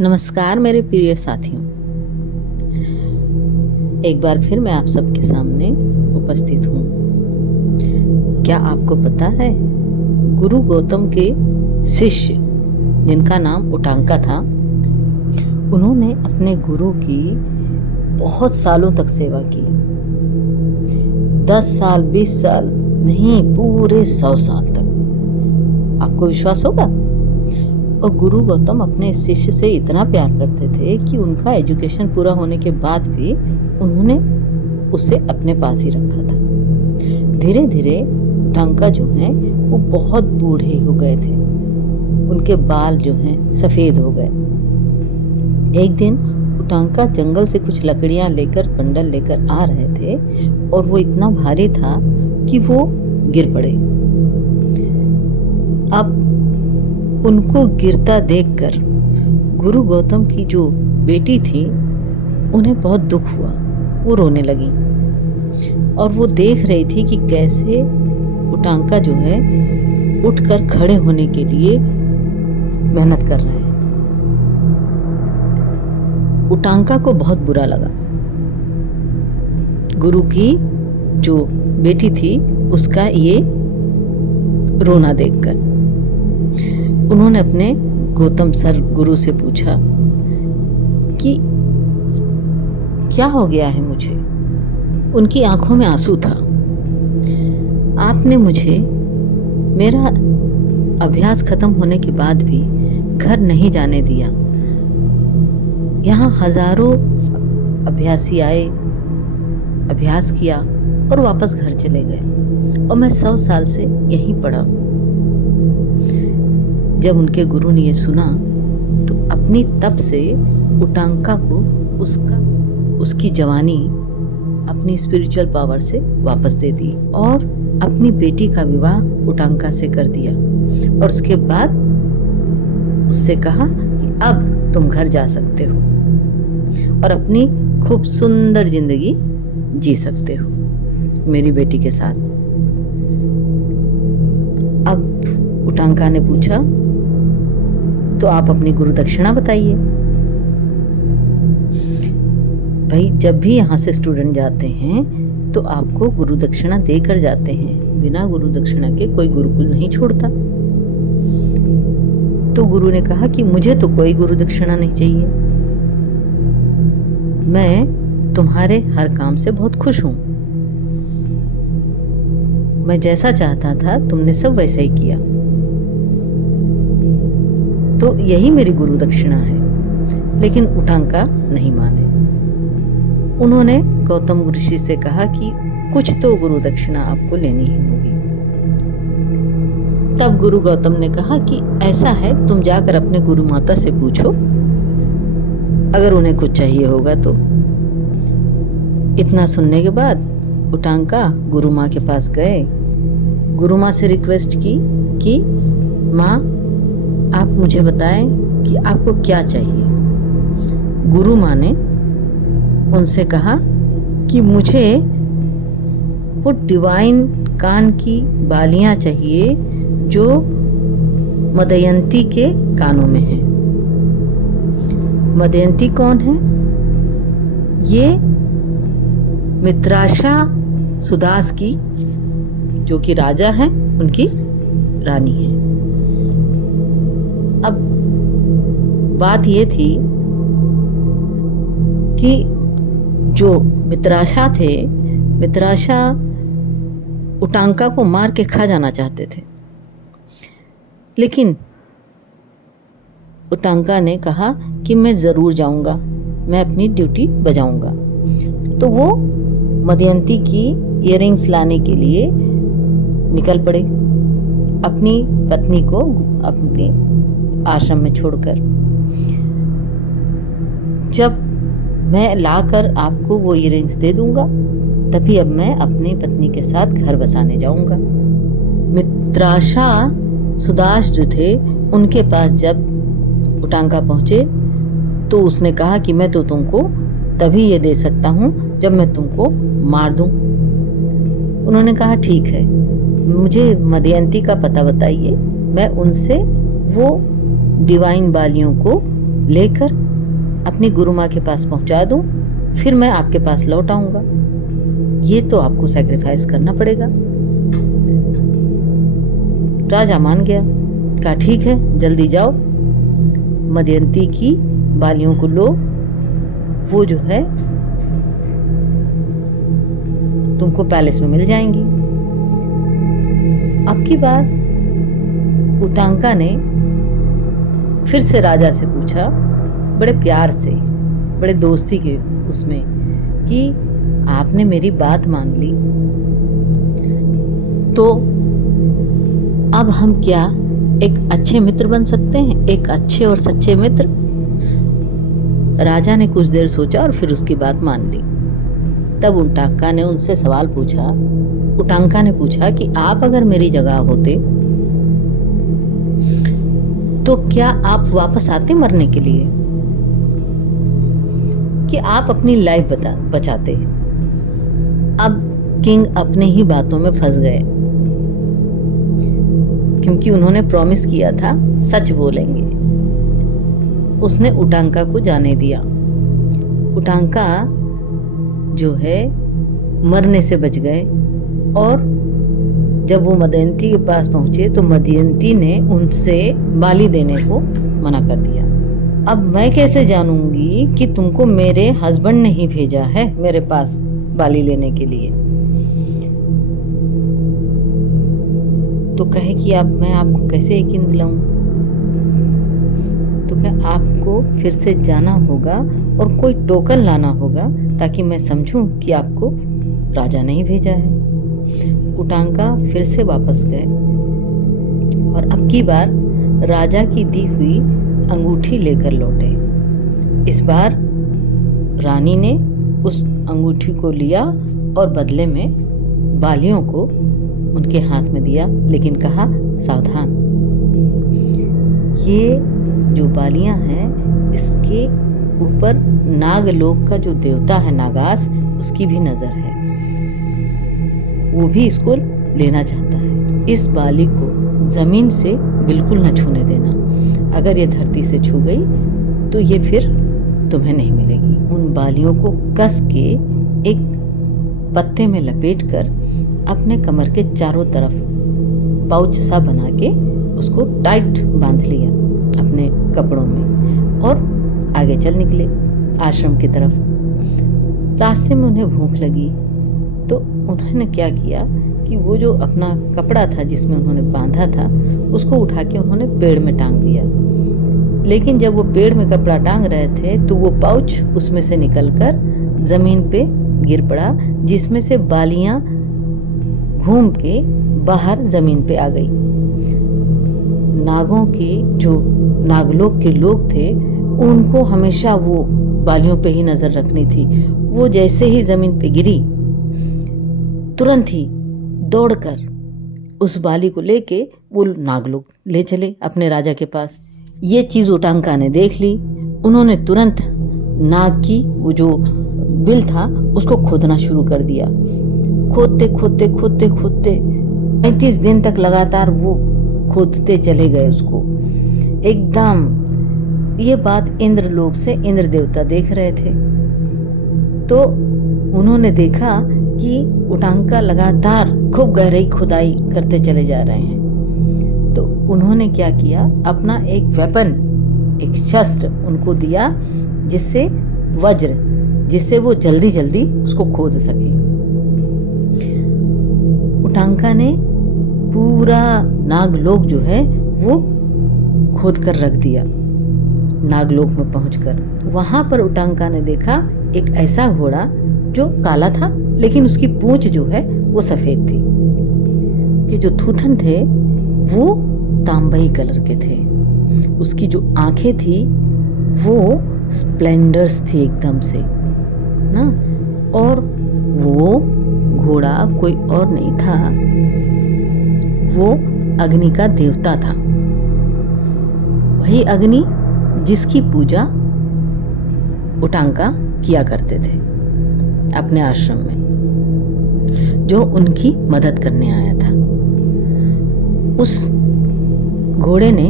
नमस्कार मेरे प्रिय साथियों, एक बार फिर मैं आप सबके सामने उपस्थित हूँ। क्या आपको पता है, गुरु गौतम के शिष्य जिनका नाम उटांका था, उन्होंने अपने गुरु की बहुत सालों तक सेवा की। 10 साल, 20 साल नहीं, पूरे 100 साल तक। आपको विश्वास होगा? और गुरु गौतम अपने शिष्य से इतना प्यार करते थे कि उनका एजुकेशन पूरा होने के बाद भी उन्होंने उसे अपने पास ही रखा था। धीरे धीरे उटांका जो हैं वो बहुत बूढ़े हो गए थे। उनके बाल जो हैं सफ़ेद हो गए। एक दिन उटांका जंगल से कुछ लकड़ियां लेकर, बंडल लेकर आ रहे थे और वो इतना भारी था कि वो गिर पड़े। अब उनको गिरता देखकर गुरु गौतम की जो बेटी थी, उन्हें बहुत दुख हुआ। वो रोने लगी और वो देख रही थी कि कैसे उटांका जो है उठकर खड़े होने के लिए मेहनत कर रहे हैं। उटांका को बहुत बुरा लगा। गुरु की जो बेटी थी उसका ये रोना देखकर उन्होंने अपने गौतम सर गुरु से पूछा कि क्या हो गया है मुझे। उनकी आंखों में आंसू था। आपने मुझे मेरा अभ्यास खत्म होने के बाद भी घर नहीं जाने दिया। यहाँ हजारों अभ्यासी आए, अभ्यास किया और वापस घर चले गए और मैं 100 साल से यहीं पड़ा हूँ। जब उनके गुरु ने ये सुना तो अपनी तप से उटांका को उसकी जवानी अपनी स्पिरिचुअल पावर से वापस दे दी और अपनी बेटी का विवाह उटांका से कर दिया। और उसके बाद उससे कहा कि अब तुम घर जा सकते हो और अपनी खूब सुंदर जिंदगी जी सकते हो मेरी बेटी के साथ। अब उटांका ने पूछा, तो आप अपनी गुरु दक्षिणा बताइए। भाई, जब भी यहाँ से स्टूडेंट जाते हैं तो आपको गुरु दक्षिणा देकर जाते हैं। बिना गुरु दक्षिणा के कोई गुरुकुल नहीं छोड़ता। तो गुरु ने कहा कि मुझे तो कोई गुरु दक्षिणा नहीं चाहिए। मैं तुम्हारे हर काम से बहुत खुश हूं। मैं जैसा चाहता था तुमने सब वैसा ही किया, तो यही मेरी गुरु दक्षिणा है। लेकिन उटांका नहीं माने। उन्होंने गौतम ऋषि से कहा कि कुछ तो गुरु दक्षिणा आपको लेनी ही होगी। तब गुरु गौतम ने कहा कि ऐसा है, तुम जाकर अपने गुरु माता से पूछो, अगर उन्हें कुछ चाहिए होगा तो। इतना सुनने के बाद उटांका गुरु माँ के पास गए। गुरु माँ से रिक्वेस्ट की कि माँ, आप मुझे बताएं कि आपको क्या चाहिए। गुरु माँ ने उनसे कहा कि मुझे वो डिवाइन कान की बालियां चाहिए जो मदयंती के कानों में है। मदयंती कौन है? ये मित्राशा सुदास की, जो कि राजा हैं, उनकी रानी है। अब बात ये थी कि जो मित्राशा थे, मित्राशा उटांका को मार के खा जाना चाहते थे। लेकिन उटांका ने कहा कि मैं ज़रूर जाऊंगा, मैं अपनी ड्यूटी बजाऊंगा। तो वो मदयंती की इयररिंग्स लाने के लिए निकल पड़े, अपनी पत्नी को अपने आश्रम में छोड़कर। जब मैं लाकर आपको वो इयररिंग्स दे दूंगा, तभी अब मैं अपनी पत्नी के साथ घर बसाने जाऊंगा। मित्राशा सुदास जो थे, उनके पास जब उटांका पहुंचे तो उसने कहा कि मैं तो तुमको तभी ये दे सकता हूं जब मैं तुमको मार दूं। उन्होंने कहा ठीक है, मुझे मदयंती का पता बताइए, मैं उनसे वो डिवाइन बालियों को लेकर अपनी गुरु माँ के पास पहुंचा दूं, फिर मैं आपके पास लौट आऊंगा। ये तो आपको सैक्रिफाइस करना पड़ेगा। राजा मान गया, कहा ठीक है, जल्दी जाओ, मदयंती की बालियों को लो, वो जो है तुमको पैलेस में मिल जाएंगी। अब की बार उटांका ने फिर से राजा से पूछा, बड़े प्यार से, बड़े दोस्ती के उसमें, कि आपने मेरी बात मान ली तो अब हम क्या एक अच्छे मित्र बन सकते हैं, एक अच्छे और सच्चे मित्र? राजा ने कुछ देर सोचा और फिर उसकी बात मान ली। तब उटांका ने उनसे सवाल पूछा। उटांका ने पूछा कि आप अगर मेरी जगह होते तो क्या आप वापस आते मरने के लिए, कि आप अपनी लाइफ बचाते? अब किंग अपने ही बातों में फंस गए, क्योंकि उन्होंने प्रॉमिस किया था सच बोलेंगे। उसने उटांका को जाने दिया। उटांका जो है मरने से बच गए, और जब वो मदयंती के पास पहुंचे तो मदयंती ने उनसे बाली देने को मना कर दिया। अब मैं कैसे जानूंगी कि तुमको मेरे हस्बैंड ने ही भेजा है मेरे पास बाली लेने के लिए? तो कहे कि अब मैं आपको कैसे यकीन दिलाऊं? तो कहे आपको फिर से जाना होगा और कोई टोकन लाना होगा ताकि मैं समझूं कि आपको राजा ने ही भेजा है। उटांका फिर से वापस गए और अब की बार राजा की दी हुई अंगूठी लेकर लौटे। इस बार रानी ने उस अंगूठी को लिया और बदले में बालियों को उनके हाथ में दिया, लेकिन कहा सावधान, ये जो बालियां हैं इसके ऊपर नागलोक का जो देवता है नागास, उसकी भी नजर है, वो भी इसको लेना चाहता है। इस बाली को जमीन से बिल्कुल न छूने देना, अगर ये धरती से छू गई तो ये फिर तुम्हें नहीं मिलेगी। उन बालियों को कस के एक पत्ते में लपेटकर अपने कमर के चारों तरफ पाउच सा बना के उसको टाइट बांध लिया अपने कपड़ों में और आगे चल निकले आश्रम की तरफ। रास्ते में उन्हें भूख लगी तो उन्होंने क्या किया कि वो जो अपना कपड़ा था जिसमें उन्होंने बांधा था उसको उठा के उन्होंने पेड़ में टांग दिया। लेकिन जब वो पेड़ में कपड़ा टांग रहे थे तो वो पाउच उसमें से निकलकर जमीन पे गिर पड़ा, जिसमें से बालियां घूम के बाहर जमीन पे आ गई। नागों के जो नागलोक के लोग थे उनको हमेशा वो बालियों पे ही नजर रखनी थी। वो जैसे ही जमीन पे गिरी तुरंत ही दौड़कर उस बाली को लेके वो नागलोक ले चले अपने राजा के पास। ये चीज उटांका ने देख ली। उन्होंने तुरंत नाग की वो जो बिल था उसको खोदना शुरू कर दिया। खोदते खोदते खोदते खोदते 35 दिन तक लगातार वो खोदते चले गए उसको एकदम। ये बात इंद्रलोक से इंद्र देवता देख रहे थे। तो उन्होंने देखा कि उटांका लगातार खूब गहरी खुदाई करते चले जा रहे हैं। तो उन्होंने क्या किया, अपना एक वेपन, एक शस्त्र उनको दिया जिससे वज्र, जिससे वो जल्दी जल्दी उसको खोद सके। उटांका ने पूरा नागलोक जो है वो खोद कर रख दिया। नागलोक में पहुंचकर वहां पर उटांका ने देखा एक ऐसा घोड़ा जो काला था लेकिन उसकी पूंछ जो है वो सफेद थी। कि जो थूथन थे वो तांबई कलर के थे। उसकी जो आंखें थी वो स्प्लेंडर्स थी एकदम से ना। और वो घोड़ा कोई और नहीं था, वो अग्नि का देवता था। वही अग्नि जिसकी पूजा उटांका किया करते थे अपने आश्रम में, जो उनकी मदद करने आया था। उस घोड़े ने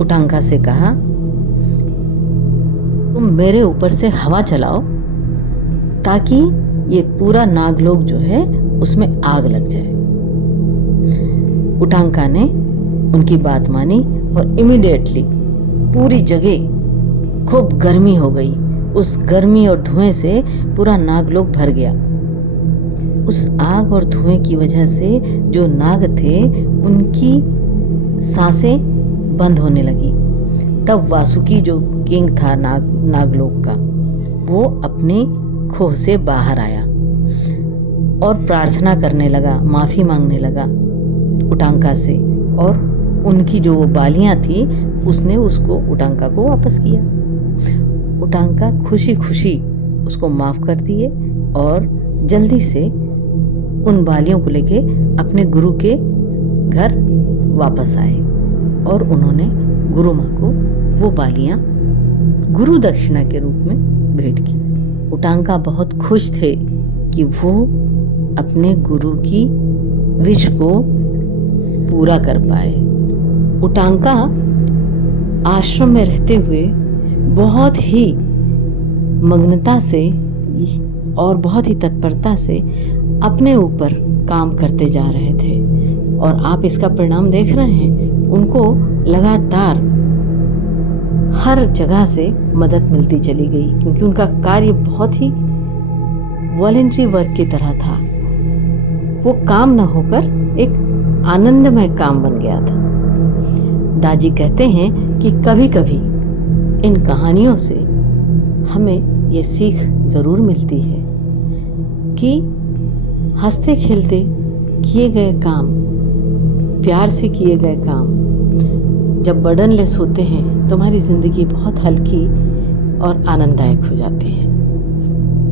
उटांका से कहा मेरे ऊपर से हवा चलाओ ताकि ये पूरा नागलोक जो है उसमें आग लग जाए। उटांका ने उनकी बात मानी और इमीडिएटली पूरी जगह खूब गर्मी हो गई। उस गर्मी और धुएं से पूरा नागलोक भर गया। उस आग और धुएं की वजह से जो नाग थे उनकी सांसें बंद होने लगी। तब वासुकी जो किंग था नागलोक का, वो अपने खोह से बाहर आया और प्रार्थना करने लगा, माफी मांगने लगा उटांका से, और उनकी जो वो बालियां थी उसने उसको उटांका को वापस किया। उटांका खुशी खुशी उसको माफ कर दिए और जल्दी से उन बालियों को लेके अपने गुरु के घर वापस आए और उन्होंने गुरु माँ को वो बालियां गुरु दक्षिणा के रूप में भेंट की। उटांका बहुत खुश थे कि वो अपने गुरु की विश को पूरा कर पाए। उटांका आश्रम में रहते हुए बहुत ही मग्नता से और बहुत ही तत्परता से अपने ऊपर काम करते जा रहे थे और आप इसका परिणाम देख रहे हैं। उनको लगातार हर जगह से मदद मिलती चली गई क्योंकि उनका कार्य बहुत ही वॉलंटरी वर्क की तरह था। वो काम न होकर एक आनंदमय काम बन गया था। दाजी कहते हैं कि कभी कभी इन कहानियों से हमें ये सीख ज़रूर मिलती है कि हंसते खेलते किए गए काम, प्यार से किए गए काम जब बर्डनलेस होते हैं तो हमारी ज़िंदगी बहुत हल्की और आनंददायक हो जाती है।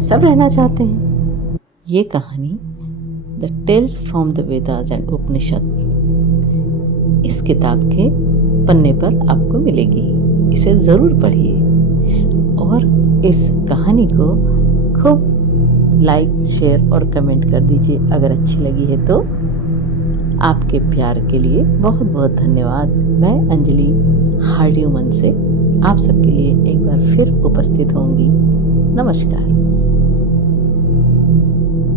सब रहना चाहते हैं। ये कहानी the tales from the Vedas and Upanishad इस किताब के पन्ने पर आपको मिलेगी। इसे ज़रूर पढ़िए और इस कहानी को खूब लाइक, शेयर और कमेंट कर दीजिए अगर अच्छी लगी है तो। आपके प्यार के लिए बहुत बहुत धन्यवाद। मैं अंजलि हार्डी मन से आप सबके लिए एक बार फिर उपस्थित होंगी। नमस्कार।